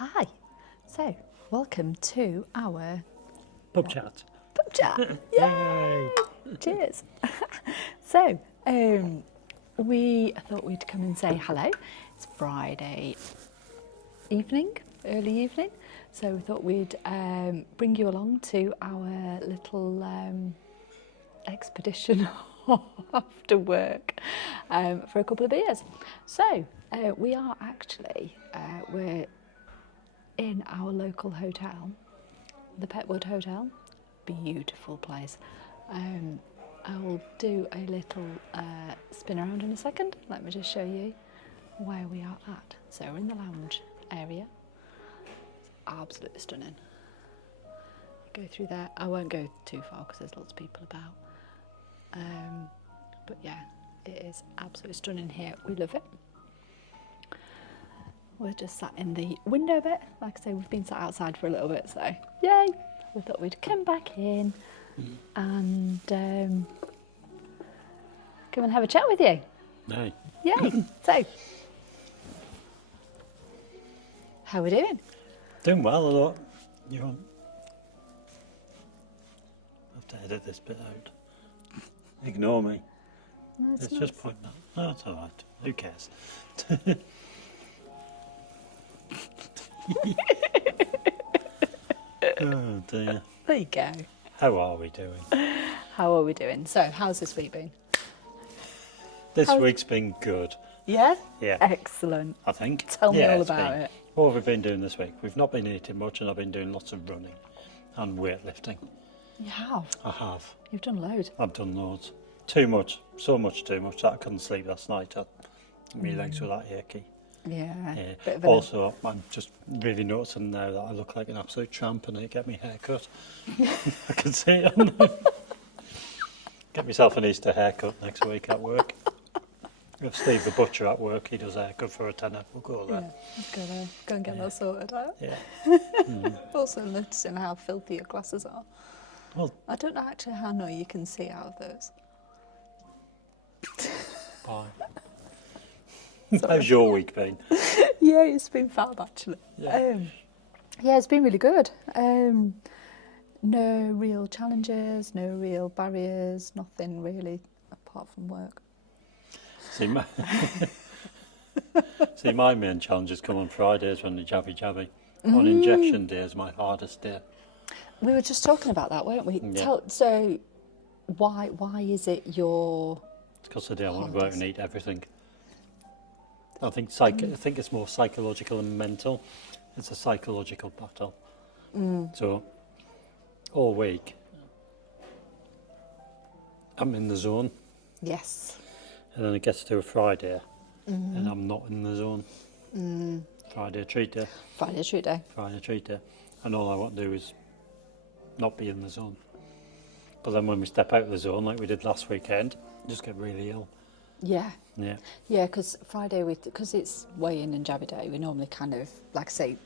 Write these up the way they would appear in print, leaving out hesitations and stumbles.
Hi. So, welcome to our Pub chat. pub chat. Yay! Cheers. So, we thought we'd come and say hello. It's Friday evening, early evening. So we thought we'd bring you along to our little expedition after work for a couple of beers. So we are actually, we're in our local hotel, the Petwood Hotel. Beautiful place. I will do a little spin around in a second. Let me just show you where we are at. So we're in the lounge area. It's absolutely stunning. Go through there. I won't go too far because there's lots of people about. But yeah, it is absolutely stunning here. We love it. We're just sat in the window bit. Like I say, we've been sat outside for a little bit, so yay! We thought we'd come back in and come and have a chat with you. No. Yay! So, how are we doing? Doing well a lot. You're on. I have to edit this bit out. Ignore me. No, It's not. just pointing out. Oh, it's alright. Who cares? Oh dear. There you go. How are we doing? How are we doing? So, how's this week been? This How's- week's been good. Yeah? Yeah. Excellent. I think. Tell me Yeah, all it's about been- it. What have we been doing this week? We've not been eating much, and I've been doing lots of running and weightlifting. You have. I have. You've done loads. I've done loads. Too much. So much too much that I couldn't sleep last night. My legs were that achy. Yeah. Yeah. Bit of an- Also, I'm just really noticing now that I look like an absolute tramp and I get my hair cut. I can see it on there. Get myself an Easter haircut next week at work. If Steve the butcher at work, he does a haircut for a tenner. We'll go Yeah, there. I've got to go and get that sorted out. Yeah. Also noticing how filthy your glasses are. Well, I don't know actually how no you can see out of those. bye. Sorry. How's your week been? Yeah, it's been fab actually. Yeah. Yeah, it's been really good. No real challenges, no real barriers, nothing really apart from work. See, my main challenges come on Fridays when the jabby. On injection day is my hardest day. We were just talking about that, weren't we? Yeah. So, why is it your? It's because today I want to go out and eat everything. I think it's more psychological and mental. It's a psychological battle. So all week I'm in the zone, Yes. and then it gets to a Friday, and I'm not in the zone. Friday treat day, Friday treat day. and all I want to do is not be in the zone. But then when we step out of the zone, like we did last weekend, just get really ill. Yeah. Yeah. Yeah, because Friday, because it's weigh-in and jabby day, we normally kind of, like I say,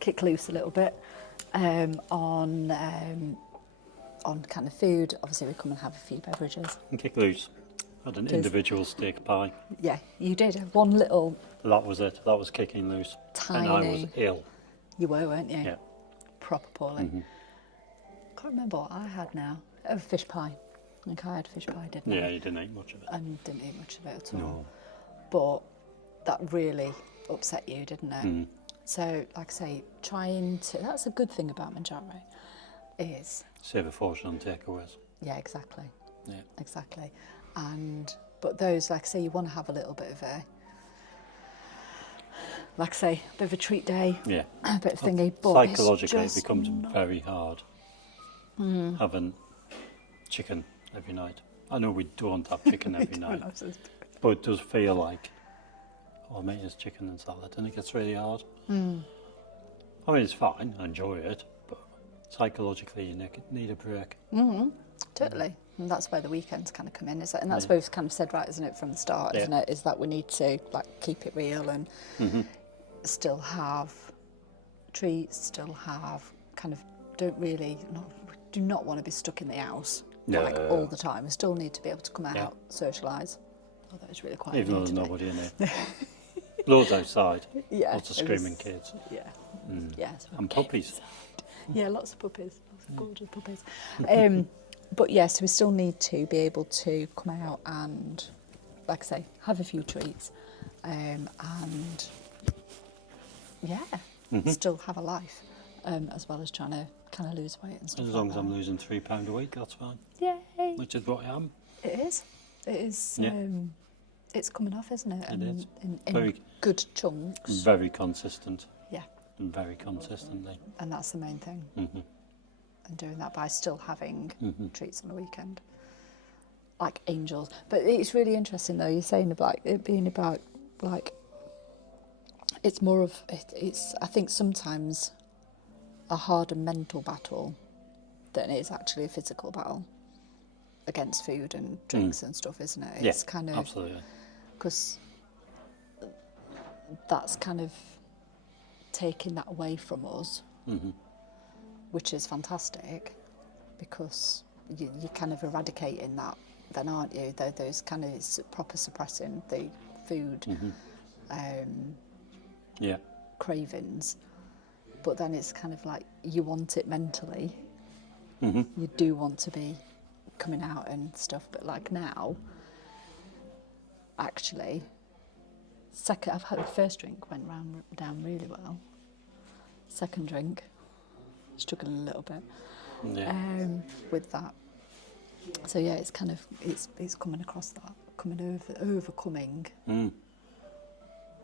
kick loose a little bit on kind of food. Obviously, we come and have a few beverages. And kick loose. Had an individual steak pie. Yeah, you did have one little. That was it. That was kicking loose. Tiny. And I was ill. You were, weren't you? Yeah. Proper poorly. Can't remember what I had now. Oh, fish pie. I think I had fish pie, didn't I? Yeah, you didn't eat much of it. And didn't eat much of it at all. No. But that really upset you, didn't it? So, like I say, that's a good thing about mounjaro, is, Save a fortune on takeaways. yeah, exactly, Yeah. exactly. But those, like I say, you want to have a little bit of a, like I say, a bit of a treat day, Yeah. a bit of thingy, but Psychologically, it it's just becomes not- very hard having chicken every night. I know we don't have chicken every night, but it does feel like, oh, mate, it's chicken and salad, and it gets really hard. I mean, it's fine, I enjoy it, but psychologically, you need a break. Totally. And that's where the weekends kind of come in, and that's where we've kind of said, right, isn't it, from the start, isn't it, is that we need to like keep it real and still have treats, still have kind of do not want to be stuck in the house like all the time. We still need to be able to come out, socialise. Although it's really quiet. Even though there's today. nobody in there. Loads outside. Yeah. Lots of screaming kids. Yeah. Mm. Yes. And puppies. Yeah, lots of puppies. Lots of gorgeous puppies. But yes, we still need to be able to come out and, like I say, have a few treats, and yeah, still have a life, as well as trying to kind of lose weight and stuff. As long as I'm losing £3 a week, that's fine. Yay! Which is what I am. It is. It is. Yeah. It's coming off, isn't it? It is. In Very good chunks. Very consistent. Yeah. Very consistently. And that's the main thing. Mm-hmm. And doing that by still having treats on the weekend, like angels. But it's really interesting though. You're saying about it being about like it's more of it's. I think sometimes a harder mental battle than it is actually a physical battle against food and drinks and stuff, isn't it? It's kind of absolutely. Because that's kind of taking that away from us. Mm-hmm. Which is fantastic, because you're kind of eradicating that then, aren't you? Those kind of proper suppressing the food cravings. But then it's kind of like you want it mentally. Mm-hmm. You do want to be coming out and stuff, but like now, actually, I've had the first drink went down really well. Second drink, struggling a little bit with that. So yeah, it's kind of it's coming across that, overcoming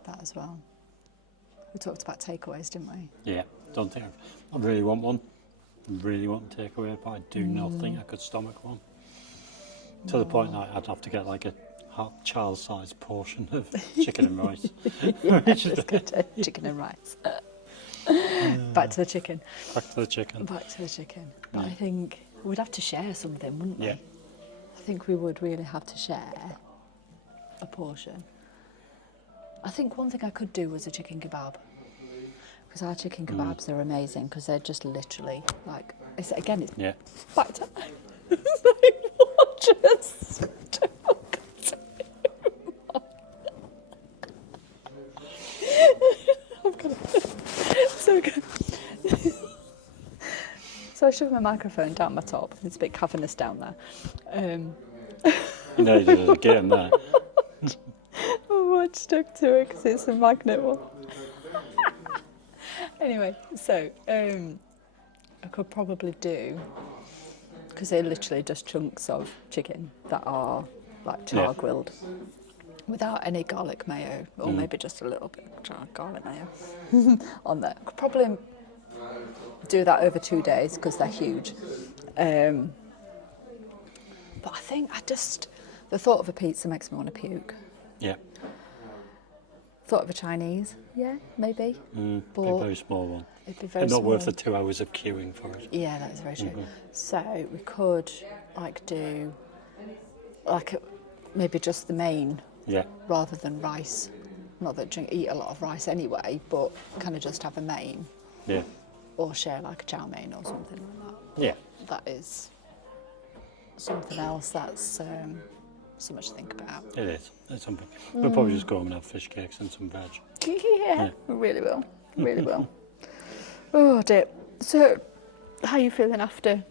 that as well. We talked about takeaways, didn't we? Yeah, don't think I really want one. Really want to take away, but I do not think I could stomach one. To the point that I'd have to get like a child-sized portion of chicken and rice. Let's go to chicken and rice. Back to the chicken. Back to the chicken. Back to the chicken. But I think we'd have to share something, wouldn't we? Yeah. I think we would really have to share a portion. I think one thing I could do was a chicken kebab. Because our chicken kebabs are amazing, because they're just literally like, it's back to just so good. So I shoved my microphone down my top. It's a bit cavernous down there. You know you did it again there. Oh, I stuck to it because it's a magnet one. Anyway, so I could probably do, because they're literally just chunks of chicken that are like char grilled, without any garlic mayo, or maybe just a little bit of garlic mayo on there. Could probably do that over 2 days because they're huge. But I think the thought of a pizza makes me want to puke. Yeah. Thought of a Chinese, maybe. Be a But very small one. it'd be very And not small. worth the 2 hours of queuing for it. Yeah, that is very true. So we could do maybe just the main, rather than rice. Not that I eat a lot of rice anyway, but kind of just have a main. Yeah. Or share like a chow mein or something like that. Yeah. That is something else that's so much to think about. It is. It's something. We'll probably just go home and have fish cakes and some veg. Yeah, we really will. Really will. Oh dear. So, how are you feeling after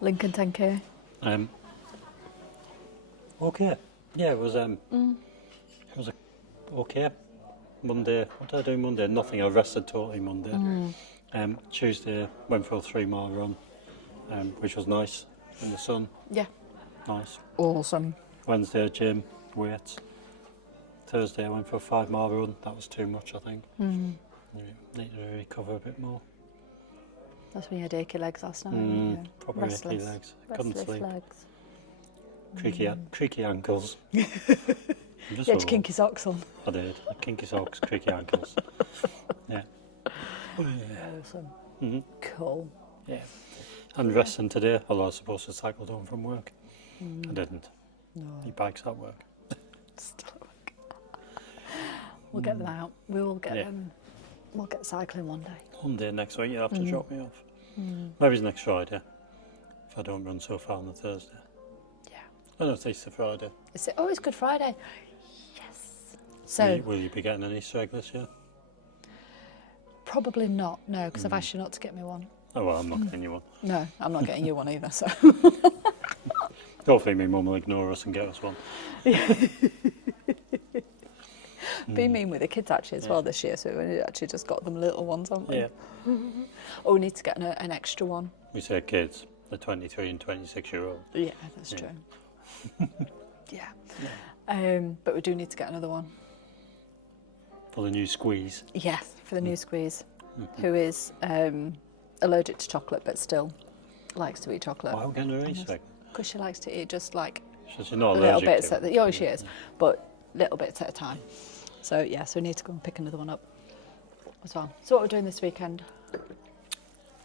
Lincoln 10K? Okay. Yeah, it was okay. Monday. What did I do Monday? Nothing. I rested totally Monday. Tuesday went for a 3-mile run, which was nice in the sun. Yeah. Nice. Awesome. Wednesday gym, weights. Thursday I went for a 5-mile run. That was too much, I think. Need to recover a bit more. That's when you had achy legs last night. Proper achy legs. Couldn't sleep. Legs. Creaky ankles. You had your kinky socks on. I did. Kinky socks, creaky ankles. Yeah. Awesome. Cool. Yeah. And resting today, although I was supposed to cycle home from work. I didn't. No. My bike's at work. Still at work. We'll get them out. We will get them. We'll get cycling one day. One day next week, you'll have to drop me off. Maybe it's next Friday, if I don't run so far on the Thursday. Yeah. I know it's Easter Friday. It's Good Friday. Yes. So Will you be getting an Easter egg this year? probably not, no, because I've asked you not to get me one. Oh, well, I'm not getting you one. No, I'm not getting you one either, so. Hopefully my mum will ignore us and get us one. Be mean with the kids actually as well this year, so we actually just got them little ones, haven't we? Yeah. Oh, we need to get an extra one. We say kids, they're 23 and 26-year-old. Yeah, that's true. Yeah. But we do need to get another one. For the new squeeze. Yes, for the new squeeze, who is allergic to chocolate but still likes to eat chocolate. Why are we getting her Easter egg? Because she likes to eat just like She's not little allergic bits to at it. the, oh, she is, but little bits at a time. So yeah, so we need to go and pick another one up as well. So what we're doing this weekend?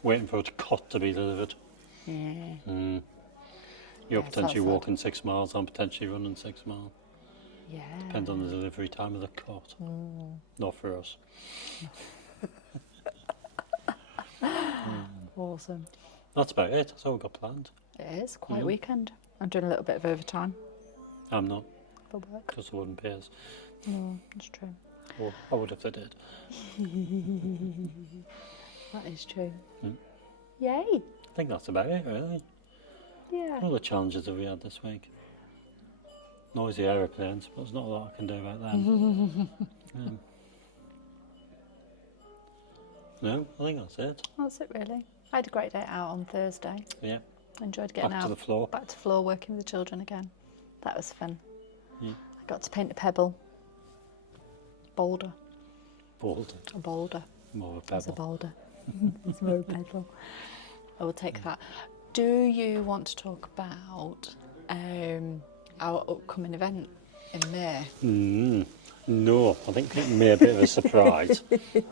Waiting for a cot to be delivered. Yeah. You're Yes, potentially that's walking 6 miles, I'm potentially running 6 miles. Yeah. Depends on the delivery time of the cot. Not for us. Awesome. That's about it. That's all we've got planned. It is quite weekend. I'm doing a little bit of overtime I'm not, for work. because they wouldn't pay us. No, that's true. Or I would if they did. That is true. Mm. Yay! I think that's about it, really. Yeah. All the challenges that we had this week. Noisy aeroplanes, but there's not a lot I can do about them. No, I think that's it. That's it really. I had a great day out on Thursday. Yeah. Enjoyed getting Back out. to the floor. Back to floor, working with the children again. That was fun. Yeah. I got to paint a pebble. Boulder. Boulder. A boulder. More of a It's a pebble. boulder. It's more a pebble. I will take that. Do you want to talk about our upcoming event in May? No, I think it may be a bit of a surprise.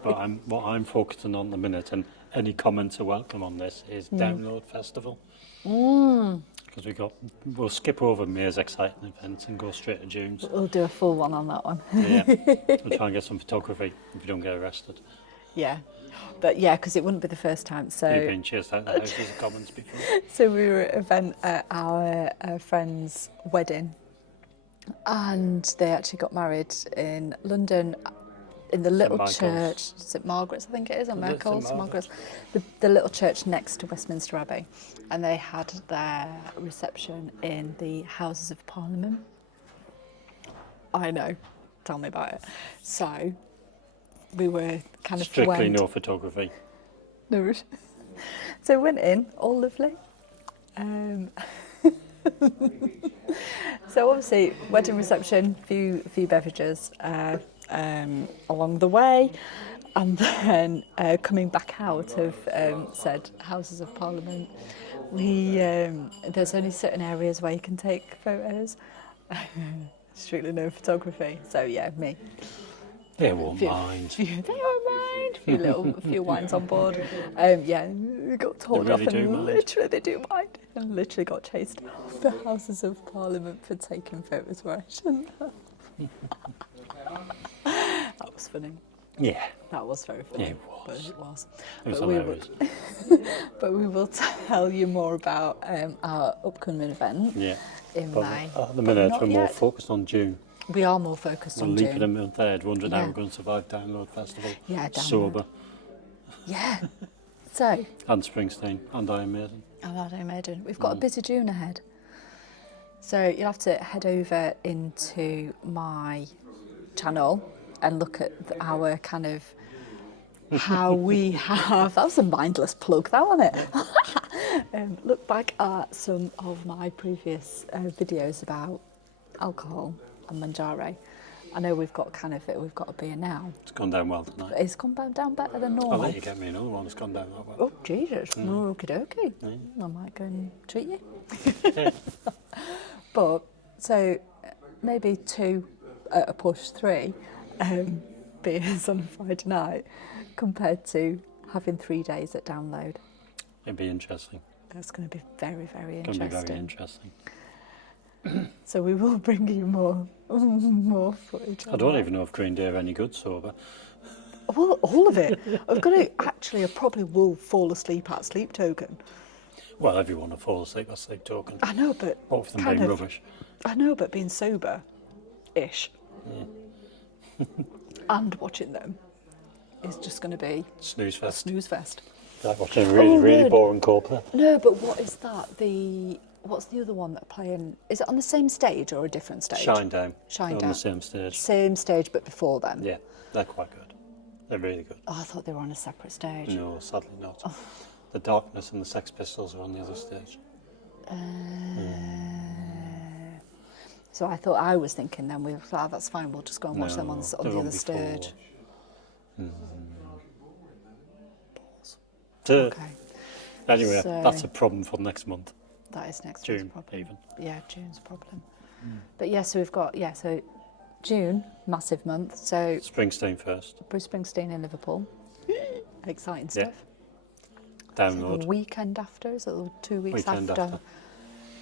But what I'm focusing on at the minute, and any comments are welcome on this, is Download Festival. Because we'll skip over May's exciting events and go straight to June's. We'll do a full one on that one. Yeah, we'll try and get some photography if you don't get arrested. Yeah. But yeah, because it wouldn't be the first time. You've So been chased out of the houses of Commons before. so we were at an event at our friend's wedding, and they actually got married in London in the little Michael's. church, St Margaret's I think it is, or Is it Merkel's, St. St Margaret's? Margaret's, the little church next to Westminster Abbey, and they had their reception in the Houses of Parliament. I know, tell me about it. So we were kind of Strictly no photography. No. So we went in, all lovely. So obviously, wedding reception, few beverages along the way, and then coming back out of said Houses of Parliament, we there's only certain areas where you can take photos. Strictly no photography. So yeah, me. They won't mind. They won't mind. A few wines on board. Yeah, we got told They off, really do and mind. literally they do mind. And literally got chased off the Houses of Parliament for taking photos where I shouldn't have. That was funny. Yeah, That was very funny. it But was. it was. It was But we hilarious. But we will tell you more about our upcoming event Yeah. in But May. at the minute, not we're more yet. focused on June. We are more focused We're on leaping June. a month ahead, wondering how Yeah. we're going to survive Download Festival. Yeah, Download. Sober. Yeah. So, And Springsteen and Iron Maiden. Iron Maiden. We've got a busy June ahead. So you'll have to head over into my channel and look at our kind of how we have. That was a mindless plug, that wasn't it? Look back at some of my previous videos about alcohol and mounjaro. I know we've got a beer now. It's gone down well tonight. But it's gone down better than normal. I'll let you get me another one. It's gone down that well. Oh, Jesus. Okie dokie. I might go and treat you. Yeah. But, so, maybe 2, at a push 3, beers on a Friday night compared to having 3 days at Download. It'd be interesting. That's going to be very, very It's going to be interesting. very interesting. So we will bring you more footage. I don't even know if Green Day are any good sober. Well, all of it. I've got to, actually, I probably will fall asleep at Sleep Token. Well, everyone will fall asleep at Sleep Token. I know, but Both of them kind being of- rubbish. I know, but being sober-ish. and watching them is just going to be Snooze a fest. snooze fest. Like watching a really no. boring corporate. No, but what is that? What's the other one that playing? Is it on the same stage or a different stage? Shinedown. Shinedown. They're on the same stage. Same stage, but before them. Yeah, they're quite good. They're really good. Oh, I thought they were on a separate stage. No, sadly not. The Darkness and the Sex Pistols are on the other stage. So I was thinking then we were like, that's fine. We'll just go and watch them on they're the other before. stage. Okay. Anyway, So- that's a problem for next month. That is next June, month's problem. even. Yeah, June's problem. But yeah, so we've got so June, massive month. So Springsteen first. Bruce Springsteen in Liverpool. Exciting Yeah. stuff. Download. The weekend after, is it the 2 weeks Weekend after.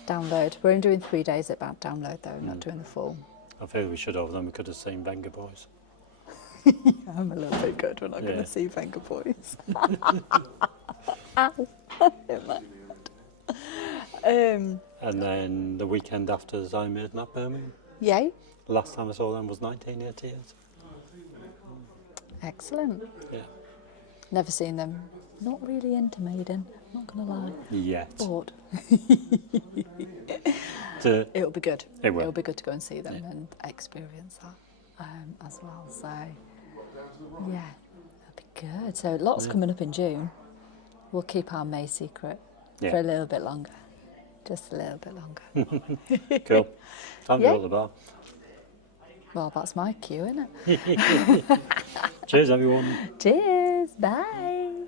Download. We're only doing 3 days at download though, not doing the full. I feel we should have them. We could have seen Venga Boys. I'm a little bit good when I'm going Yeah. to see Venga Boys. Ow. And then the weekend after is Iron Maiden at Birmingham. Yay. The last time I saw them was 1988. Excellent. Yeah. Never seen them. Not really into Maiden, not going to lie. Yet. But it'll be good. It will. It'll be good to go and see them and experience that as well. So, yeah, that'll be good. So lots coming up in June. We'll keep our May secret for a little bit longer. Just a little bit longer. Cool. Time to Yeah. go to the bar. Well, that's my cue, isn't it? Cheers, everyone. Cheers. Bye.